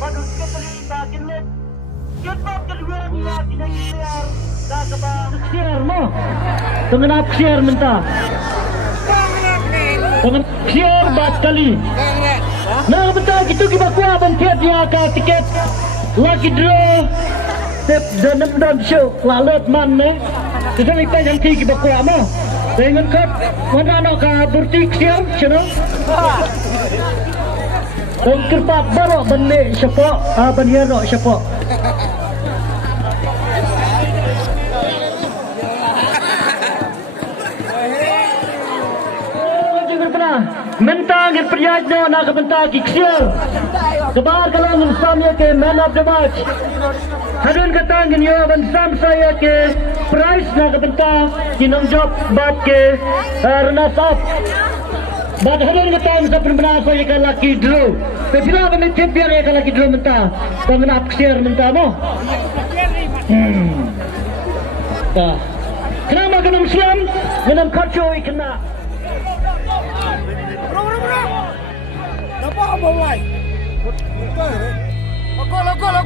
manusia terlibat jenis kita kedua dia tidak siar dah kebang siar mo dengan siar mentah dengan siar bat kali nah betul gitu kita kuah bantiat dia ke tiket lucky draw tip dan show lalat man ne kita kita yang kita kuah mo dengan kat mana nak ke bertik siar channel kerpat baru benda siapa benda nak siapa mentang perjalanan nak kebentar kiksial kebar kalau mensamnya ke man of the match hadun katang yo mensam saya ke prize nak kebentar kinong job bat ke runners up bat hadun katang sa perbenar saya ke lucky draw pepila benda champion ya ke lucky draw mentah tangan up kiksial mentah mo dah kenapa kena Muslim kena kacau kena Apa boy?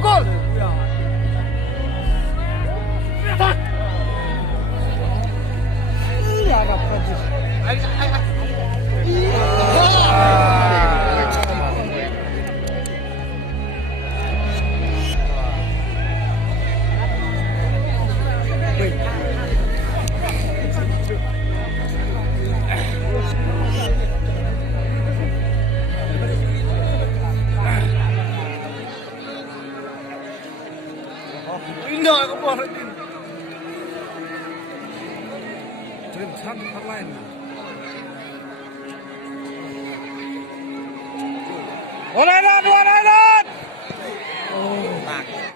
Gol. Iya, dapat. Indah ke bawah ini. Trim sangat lain. Oleh dah, dua dah.